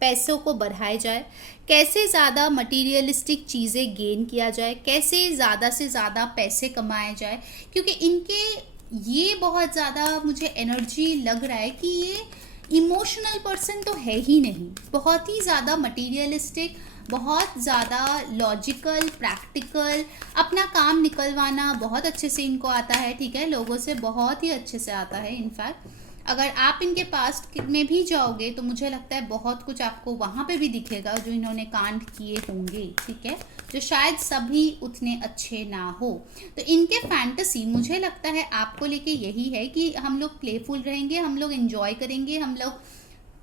पैसों को बढ़ाया जाए, कैसे ज़्यादा मटीरियलिस्टिक चीज़ें गेन किया जाए, कैसे ज़्यादा से ज़्यादा पैसे कमाए जाए, क्योंकि इनके ये बहुत ज़्यादा मुझे एनर्जी लग रहा है कि ये इमोशनल पर्सन तो है ही नहीं, बहुत ही ज़्यादा मटीरियलिस्टिक, बहुत ज़्यादा लॉजिकल, प्रैक्टिकल, अपना काम निकलवाना बहुत अच्छे से इनको आता है, ठीक है, लोगों से बहुत ही अच्छे से आता है। इनफैक्ट अगर आप इनके पास्ट में भी जाओगे तो मुझे लगता है बहुत कुछ आपको वहाँ पे भी दिखेगा जो इन्होंने कांड किए होंगे, ठीक है, जो शायद सभी उतने अच्छे ना हो। तो इनके फैंटेसी मुझे लगता है आपको लेके यही है कि हम लोग प्लेफुल रहेंगे, हम लोग एंजॉय करेंगे, हम लोग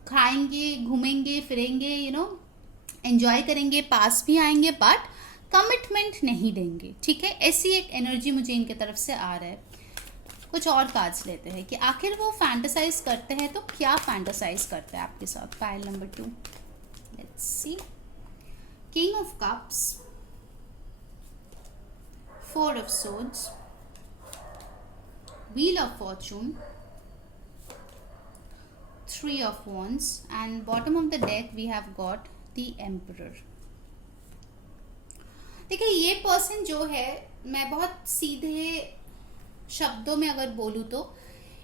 खाएंगे, घूमेंगे फिरेंगे, एंजॉय करेंगे, पास भी आएंगे, बट कमिटमेंट नहीं देंगे, ठीक है। ऐसी एक एनर्जी मुझे इनके तरफ से आ रहा है। कुछ और कार्ड्स लेते हैं कि आखिर वो फैंटेसाइज करते हैं तो क्या फैंटेसाइज करते हैं आपके साथ। Pile number 2, let's see. King of cups, 4 of swords, wheel of Fortune, 3 of wands, and bottom of the deck we have got the emperor। देखिए ये पर्सन जो है, मैं बहुत सीधे शब्दों में अगर बोलूँ तो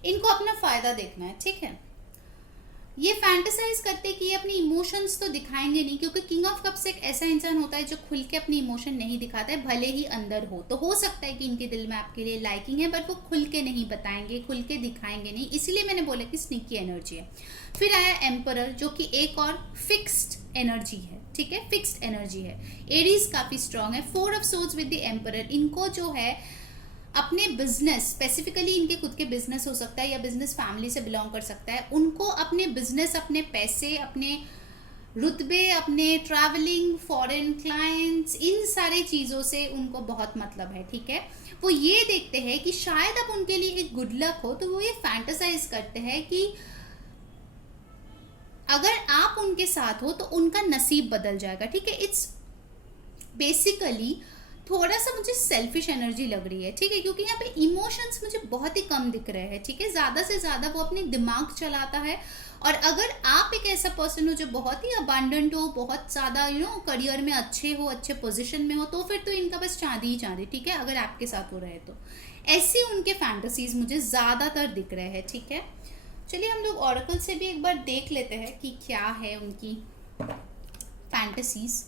इनको अपना फायदा देखना है, ठीक है। ये फैंटेसाइज करते कि ये अपनी इमोशंस तो दिखाएंगे नहीं, क्योंकि किंग ऑफ कप्स एक ऐसा इंसान होता है जो खुल के अपनी इमोशन नहीं दिखाता है, भले ही अंदर हो। तो हो सकता है कि इनके दिल में आपके लिए लाइकिंग है, बट वो खुल के नहीं बताएंगे, खुल के दिखाएंगे नहीं, इसीलिए मैंने बोला कि स्नीकी एनर्जी है। फिर आया एम्परर, जो कि एक और फिक्स्ड एनर्जी है, ठीक है, फिक्स्ड एनर्जी है। एरीज काफी स्ट्रांग है। 4 of swords with the emperor, इनको जो है अपने बिजनेस, स्पेसिफिकली इनके खुद के बिजनेस हो सकता है या बिजनेस फैमिली से बिलोंग कर सकता है, उनको अपने बिजनेस, अपने पैसे, अपने रुतबे, अपने ट्रैवलिंग, फॉरेन क्लाइंट्स, इन सारी चीज़ों से उनको बहुत मतलब है, ठीक है। वो ये देखते हैं कि शायद अब उनके लिए एक गुड लक हो, तो वो ये फैंटेसाइज करते हैं कि अगर आप उनके साथ हो तो उनका नसीब बदल जाएगा, ठीक है। इट्स बेसिकली थोड़ा सा मुझे सेल्फिश एनर्जी लग रही है, ठीक है, क्योंकि यहाँ पे इमोशंस मुझे बहुत ही कम दिख रहे हैं, ठीक है। ज़्यादा से ज़्यादा वो अपने दिमाग चलाता है। और अगर आप एक ऐसा पर्सन हो जो बहुत ही अबांडेंट हो, बहुत ज़्यादा करियर में अच्छे हो, अच्छे पोजीशन में हो, तो फिर तो इनका बस चांदी ही चांदी, ठीक है, अगर आपके साथ हो रहे तो। ऐसी उनके फैंटेसीज मुझे ज़्यादातर दिख रहे हैं, ठीक है। चलिए हम लोग ऑरेकल से भी एक बार देख लेते हैं कि क्या है उनकी फैंटेसीज।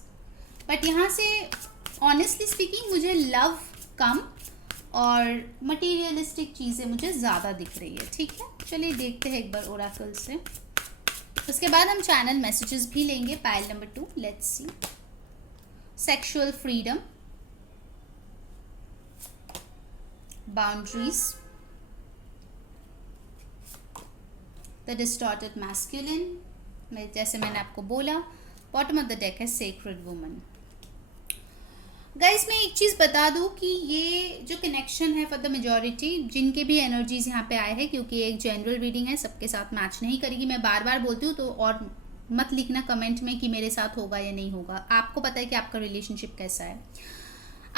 बट यहाँ से ऑनेस्टली स्पीकिंग मुझे लव कम और मटेरियलिस्टिक चीज़ें मुझे ज़्यादा दिख रही है, ठीक है। चलिए देखते हैं एक बार ओरेकल से, उसके बाद हम चैनल मैसेजेस भी लेंगे। Pile number 2, let's see. Sexual freedom, boundaries, the distorted masculine, जैसे मैंने आपको बोला। बॉटम ऑफ द डेक है सेक्रेड वुमन। गाइस मैं एक चीज़ बता दूं कि ये जो कनेक्शन है फॉर द मेजॉरिटी, जिनके भी एनर्जीज यहाँ पे आए हैं, क्योंकि एक जनरल रीडिंग है, सबके साथ मैच नहीं करेगी, मैं बार बार बोलती हूँ, तो और मत लिखना कमेंट में कि मेरे साथ होगा या नहीं होगा। आपको पता है कि आपका रिलेशनशिप कैसा है।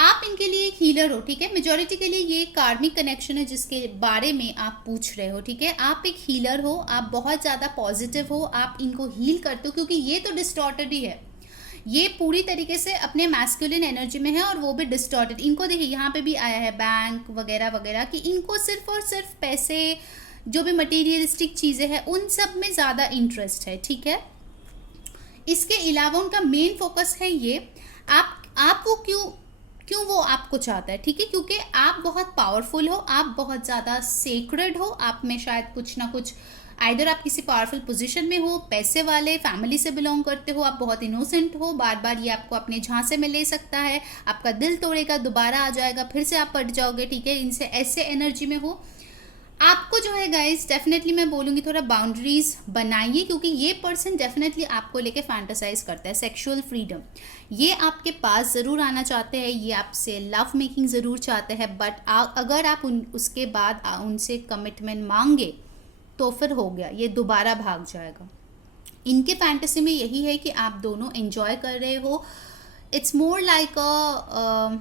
आप इनके लिए एक हीलर हो, ठीक है। मेजॉरिटी के लिए ये कार्मिक कनेक्शन है जिसके बारे में आप पूछ रहे हो, ठीक है। आप एक हीलर हो, आप बहुत ज़्यादा पॉजिटिव हो, आप इनको हील करते हो, क्योंकि ये तो डिस्टॉर्टेड ही है, ये पूरी तरीके से अपने मैस्कुलिन एनर्जी में है और वो भी डिस्टॉर्टेड। इनको देखिए यहाँ पे भी आया है बैंक वगैरह वगैरह, कि इनको सिर्फ और सिर्फ पैसे, जो भी मटेरियलिस्टिक चीज़ें हैं, उन सब में ज़्यादा इंटरेस्ट है, ठीक है। इसके अलावा उनका मेन फोकस है ये, आप वो क्यों वो आपको चाहता है, ठीक है, क्योंकि आप बहुत पावरफुल हो, आप बहुत ज़्यादा सेक्रेड हो, आप में शायद कुछ ना कुछ, आइदर आप किसी पावरफुल पोजीशन में हो, पैसे वाले फैमिली से बिलोंग करते हो, आप बहुत इनोसेंट हो, बार बार ये आपको अपने झांसे में ले सकता है, आपका दिल तोड़ेगा, दोबारा आ जाएगा, फिर से आप पट जाओगे, ठीक है। इनसे ऐसे एनर्जी में हो। आपको जो है गाइस, डेफिनेटली मैं बोलूँगी थोड़ा बाउंड्रीज बनाइए, क्योंकि ये पर्सन डेफिनेटली आपको लेके फैंटेसाइज करता है। सेक्सुअल फ्रीडम, ये आपके पास ज़रूर आना चाहते हैं, ये आपसे लव मेकिंग ज़रूर चाहते हैं, बट अगर आप उसके बाद उनसे कमिटमेंट मांगे तो फिर हो गया, ये दोबारा भाग जाएगा। इनके फैंटेसी में यही है कि आप दोनों एंजॉय कर रहे हो। It's more like a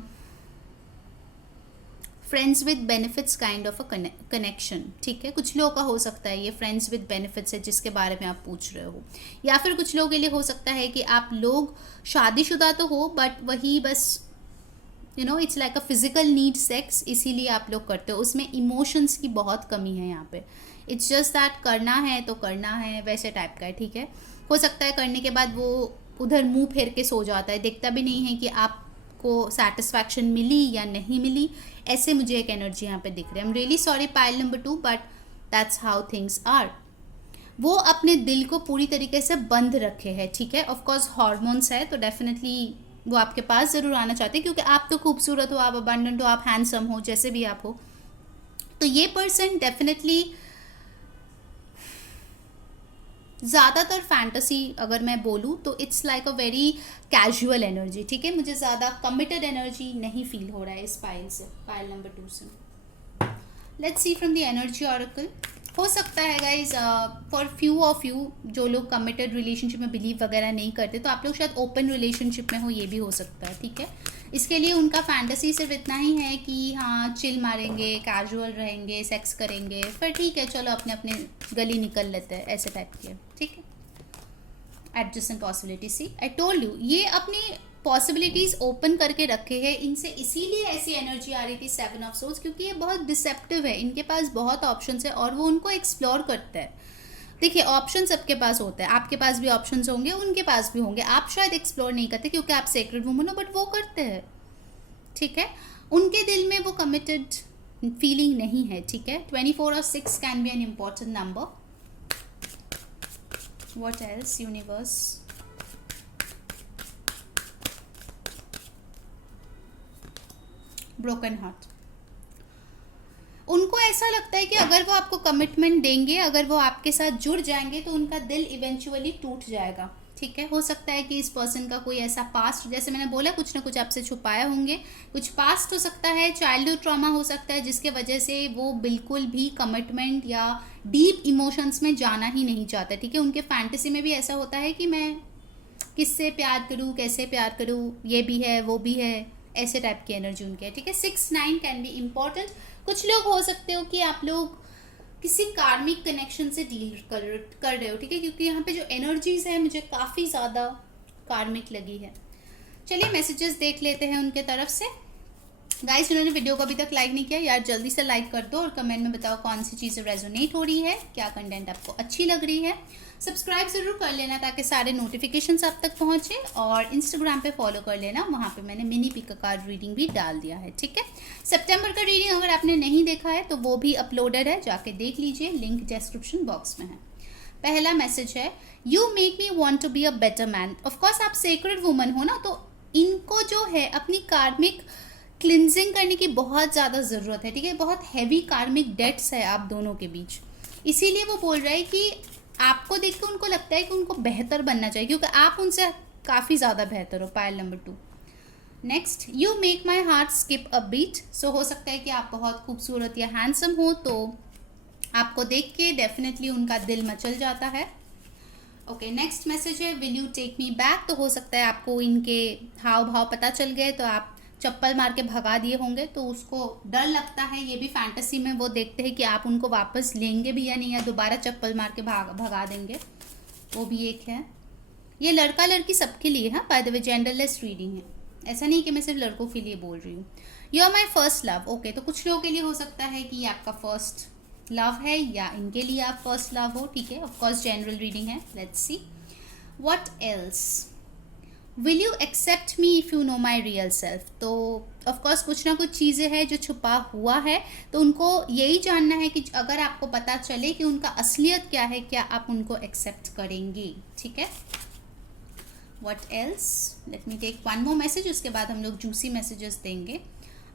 friends with benefits kind of a connection, ठीक है। कुछ लोगों का हो सकता है ये फ्रेंड्स विद बेनिफिट्स है जिसके बारे में आप पूछ रहे हो, या फिर कुछ लोगों के लिए हो सकता है कि आप लोग शादीशुदा तो हो, बट वही बस it's like a physical need sex, इसीलिए आप लोग करते हो। उसमें इमोशंस की बहुत कमी है यहाँ पे। इट्स जस्ट दैट करना है तो करना है, वैसे टाइप का है, ठीक है। हो सकता है करने के बाद वो उधर मुंह फेर के सो जाता है, देखता भी नहीं है कि आपको सेटिस्फैक्शन मिली या नहीं मिली। ऐसे मुझे एक एनर्जी यहाँ पे दिख रही है। I am really sorry pile number 2, but that's how things are. वो अपने दिल को पूरी तरीके से बंद रखे हैं, ठीक है। ऑफकोर्स हॉर्मोन्स है तो डेफिनेटली वो आपके पास ज़रूर आना चाहते हैं, क्योंकि आप तो खूबसूरत हो, आप अबंडेंट हो, आप हैंडसम हो, जैसे भी आप हो। तो ये पर्सन डेफिनेटली ज़्यादातर फैंटेसी अगर मैं बोलूँ तो it's like a very casual energy, ठीक है। मुझे ज़्यादा कमिटेड एनर्जी नहीं फील हो रहा है इस पाइल से, पाइल नंबर 2 से। Let's see from the energy oracle. हो सकता है guys for few of you जो लोग कमिटेड रिलेशनशिप में बिलीव वगैरह नहीं करते, तो आप लोग शायद ओपन रिलेशनशिप में हो, ये भी हो सकता है, ठीक है। इसके लिए उनका फैंटेसी सिर्फ इतना ही है कि हाँ चिल मारेंगे, कैजुअल रहेंगे, सेक्स करेंगे, फिर ठीक है चलो अपने अपने गली निकल लेते हैं, ऐसे टाइप के, ठीक है। Adjustment possibility, see I told you, ये अपनी पॉसिबिलिटीज ओपन करके रखे हैं, इनसे इसीलिए ऐसी एनर्जी आ रही थी 7 ऑफ सोर्ड्स, क्योंकि ये बहुत डिसेप्टिव है, इनके पास बहुत ऑप्शंस है और वो उनको एक्सप्लोर करता है। देखिए ऑप्शन सबके पास होता है, आपके पास भी ऑप्शंस होंगे, उनके पास भी होंगे, आप शायद एक्सप्लोर नहीं करते क्योंकि आप सेक्रेड वुमन हो, बट वो करते हैं, ठीक है। उनके दिल में वो कमिटेड फीलिंग नहीं है, ठीक है। 24 और 6 can be an important number. What else universe? Broken heart. उनको ऐसा लगता है कि अगर वो आपको कमिटमेंट देंगे, अगर वो आपके साथ जुड़ जाएंगे तो उनका दिल इवेंचुअली टूट जाएगा, ठीक है। हो सकता है कि इस पर्सन का कोई ऐसा पास्ट, जैसे मैंने बोला, कुछ ना कुछ आपसे छुपाए होंगे, कुछ पास्ट हो सकता है, चाइल्डहुड ट्रॉमा हो सकता है, जिसके वजह से वो बिल्कुल भी कमिटमेंट या डीप इमोशंस में जाना ही नहीं चाहता, ठीक है। उनके फैंटेसी में भी ऐसा होता है कि मैं किससे प्यार करूँ, कैसे प्यार करूँ, ये भी है वो भी है, ऐसे टाइप की एनर्जी उनकी है, ठीक है। 6-9 कैन बी इम्पॉर्टेंट। कुछ लोग हो सकते हो कि आप लोग किसी कार्मिक कनेक्शन से डील कर रहे हो, ठीक है, क्योंकि यहाँ पे जो एनर्जीज है मुझे काफ़ी ज़्यादा कार्मिक लगी है। चलिए मैसेजेस देख लेते हैं उनके तरफ से। गाइस जिन्होंने वीडियो को अभी तक लाइक नहीं किया, यार जल्दी से लाइक कर दो और कमेंट में बताओ कौन सी चीज़ें रेजोनेट हो रही है, क्या कंटेंट आपको अच्छी लग रही है। सब्सक्राइब ज़रूर कर लेना ताकि सारे नोटिफिकेशंस आप तक पहुँचे, और इंस्टाग्राम पे फॉलो कर लेना, वहाँ पे मैंने मिनी पिक कार्ड रीडिंग भी डाल दिया है, ठीक है। सितंबर का रीडिंग अगर आपने नहीं देखा है तो वो भी अपलोडेड है, जाके देख लीजिए, लिंक डिस्क्रिप्शन बॉक्स में है। पहला मैसेज है, you make me want to be a better man. Of course आप सेक्रेड वुमन हो ना, तो इनको जो है अपनी कार्मिक क्लिनजिंग करने की बहुत ज़्यादा ज़रूरत है, ठीक है। बहुत हैवी कार्मिक डेट्स है आप दोनों के बीच, इसीलिए वो बोल रहा है कि आपको देख के उनको लगता है कि उनको बेहतर बनना चाहिए, क्योंकि आप उनसे काफ़ी ज़्यादा बेहतर हो। Payal number 2। Next, you make my heart skip a beat. So हो सकता है कि आप बहुत खूबसूरत या हैंडसम हो, तो आपको देख के डेफिनेटली उनका दिल मचल जाता है। ओके, नेक्स्ट मैसेज है, will you take me back. तो हो सकता है आपको इनके हाव भाव पता चल गए, तो आप चप्पल मार के भगा दिए होंगे, तो उसको डर लगता है, ये भी फैंटेसी में वो देखते हैं कि आप उनको वापस लेंगे भी या नहीं, या दोबारा चप्पल मार के भगा देंगे, वो भी एक है। ये लड़का लड़की सबके लिए है, by the way genderless reading है, ऐसा नहीं कि मैं सिर्फ लड़कों के लिए बोल रही हूँ। You are my first love. Okay, तो कुछ लोगों के लिए हो सकता है कि ये आपका फर्स्ट लव है, या इनके लिए आप फर्स्ट लव हो, ठीक है। ऑफकोर्स जनरल रीडिंग है, let's see what else. Will you accept me if you know my real self. तो ऑफकोर्स कुछ ना कुछ चीज़ें हैं जो छुपा हुआ है, तो उनको यही जानना है कि अगर आपको पता चले कि उनका असलियत क्या है, क्या आप उनको एक्सेप्ट करेंगे, ठीक है। What else, let me take one more message, उसके बाद हम लोग जूसी मैसेजेस देंगे।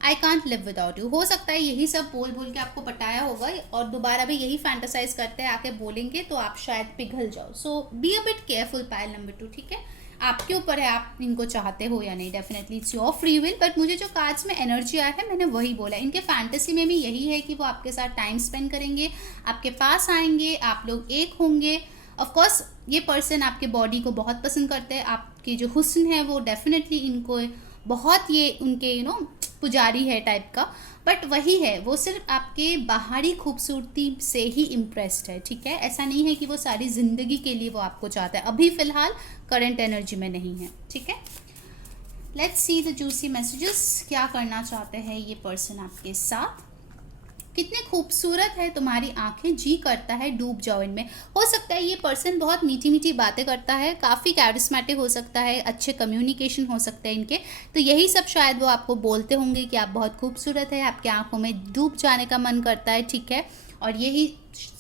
I can't live without you. हो सकता है यही सब बोल बोल के आपको पटाया होगा और दोबारा भी यही फैंटासाइज करते हैं, आके बोलेंगे तो आप शायद पिघल जाओ। So be a bit careful Payal number 2, ठीक है। आपके ऊपर है आप इनको चाहते हो या नहीं, definitely it's your free will, but मुझे जो कार्ड्स में एनर्जी आया है मैंने वही बोला। इनके फैंटेसी में भी यही है कि वो आपके साथ टाइम स्पेंड करेंगे, आपके पास आएंगे, आप लोग एक होंगे। ऑफकोर्स ये पर्सन आपके बॉडी को बहुत पसंद करते हैं, आपकी जो हुस्न है वो डेफिनेटली इनको बहुत, ये उनके पुजारी है टाइप का, बट वही है, वो सिर्फ आपके बाहरी खूबसूरती से ही इम्प्रेस्ड है, ठीक है। ऐसा नहीं है कि वो सारी ज़िंदगी के लिए वो आपको चाहता है, अभी फ़िलहाल करंट एनर्जी में नहीं है, ठीक है। Let's see the juicy messages, क्या करना चाहते हैं ये पर्सन आपके साथ। कितने खूबसूरत है तुम्हारी आंखें, जी करता है डूब जाओ इनमें। हो सकता है ये पर्सन बहुत मीठी मीठी बातें करता है, काफ़ी कैरिस्मेटिक हो सकता है, अच्छे कम्युनिकेशन हो सकते हैं इनके, तो यही सब शायद वो आपको बोलते होंगे कि आप बहुत खूबसूरत है, आपकी आंखों में डूब जाने का मन करता है, ठीक है। और यही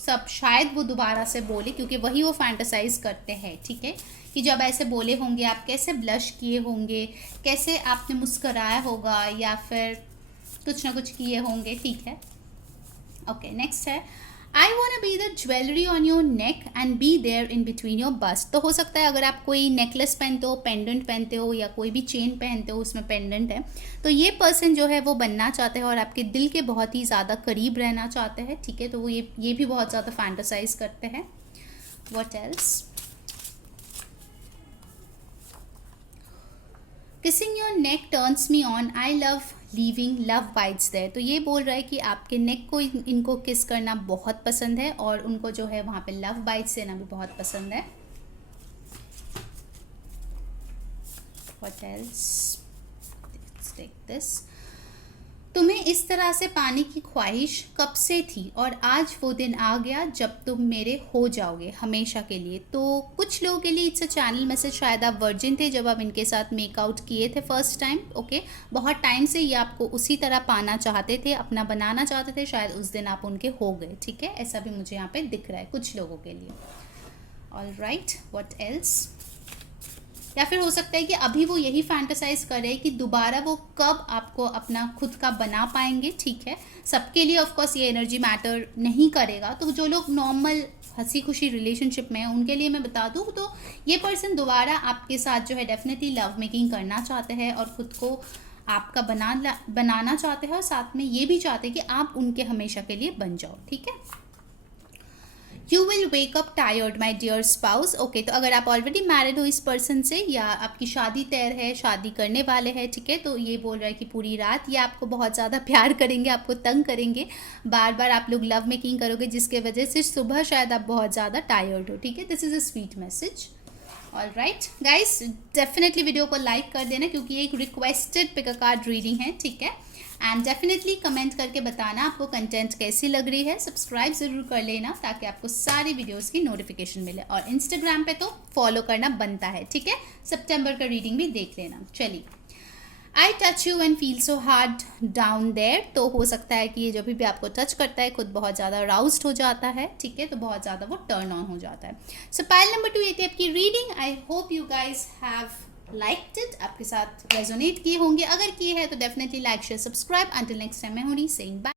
सब शायद वो दोबारा से बोले, क्योंकि वही वो फैंटासाइज करते हैं, ठीक है, कि जब ऐसे बोले होंगे आप कैसे ब्लश किए होंगे, कैसे आपने मुस्कराया होगा, या फिर कुछ ना कुछ किए होंगे, ठीक है। ओके, नेक्स्ट है, I want be the jewellery on your neck and be there in between your bust. तो हो सकता है अगर आप कोई नेकलेस पहनते हो, पेंडेंट पहनते हो, या कोई भी चेन पहनते हो उसमें पेंडेंट है, तो ये पर्सन जो है वो बनना चाहते हैं और आपके दिल के बहुत ही ज़्यादा करीब रहना चाहते हैं, ठीक है। तो वो ये भी बहुत ज़्यादा फैंटासाइज करते हैं। What else? Kissing your neck turns me on, I love leaving love bites there. तो ये बोल रहा है कि आपके नेक को इनको किस करना बहुत पसंद है और उनको जो है वहाँ पे लव बाइट्स देना भी बहुत पसंद है। What else? Let's take this. तुम्हें इस तरह से पाने की ख्वाहिश कब से थी और आज वो दिन आ गया जब तुम मेरे हो जाओगे हमेशा के लिए। तो कुछ लोगों के लिए इट्स अ चैनल मैसेज, शायद आप वर्जिन थे जब आप इनके साथ मेकआउट किए थे फर्स्ट टाइम, ओके। बहुत टाइम से ये आपको उसी तरह पाना चाहते थे, अपना बनाना चाहते थे, शायद उस दिन आप उनके हो गए, ठीक है। ऐसा भी मुझे यहाँ पे दिख रहा है कुछ लोगों के लिए। All right, what else? या फिर हो सकता है कि अभी वो यही फैंटासाइज करे कि दोबारा वो कब आपको अपना खुद का बना पाएंगे, ठीक है। सबके लिए ऑफ कोर्स ये एनर्जी मैटर नहीं करेगा। तो जो लोग नॉर्मल हंसी खुशी रिलेशनशिप में हैं उनके लिए मैं बता दूँ तो ये पर्सन दोबारा आपके साथ जो है डेफिनेटली लव मेकिंग करना चाहते हैं और खुद को आपका बनाना चाहते हैं और साथ में ये भी चाहते हैं कि आप उनके हमेशा के लिए बन जाओ, ठीक है। You will wake up tired my dear spouse. Okay, तो अगर आप ऑलरेडी मैरिड हो इस पर्सन से या आपकी शादी तय है, शादी करने वाले हैं, ठीक है, तो ये बोल रहा है कि पूरी रात ये आपको बहुत ज़्यादा प्यार करेंगे, आपको तंग करेंगे, बार बार आप लोग लव मेकिंग करोगे जिसके वजह से सुबह शायद आप बहुत ज़्यादा टायर्ड हो, ठीक है। This is a sweet message. All right guys, definitely video को लाइक कर देना क्योंकि ये एक requested pick a card reading है, ठीक है। एंड डेफिनेटली कमेंट करके बताना आपको कंटेंट कैसी लग रही है। सब्सक्राइब ज़रूर कर लेना ताकि आपको सारी वीडियोस की नोटिफिकेशन मिले और इंस्टाग्राम पे तो फॉलो करना बनता है, ठीक है। सितंबर का रीडिंग भी देख लेना। चलिए, I touch you and feel so hard down there. तो हो सकता है कि ये जब भी आपको टच करता है खुद बहुत ज़्यादा अराउज्ड हो जाता है, ठीक है, तो बहुत ज़्यादा वो टर्न ऑन हो जाता है। सो पाइल नंबर 2 ये थी आपकी reading. I hope you guys have liked it, आपके साथ रेजोनेट किए होंगे। अगर किए हैं तो definitely like share subscribe. Until next time मैं हूँ सेइंग बाय।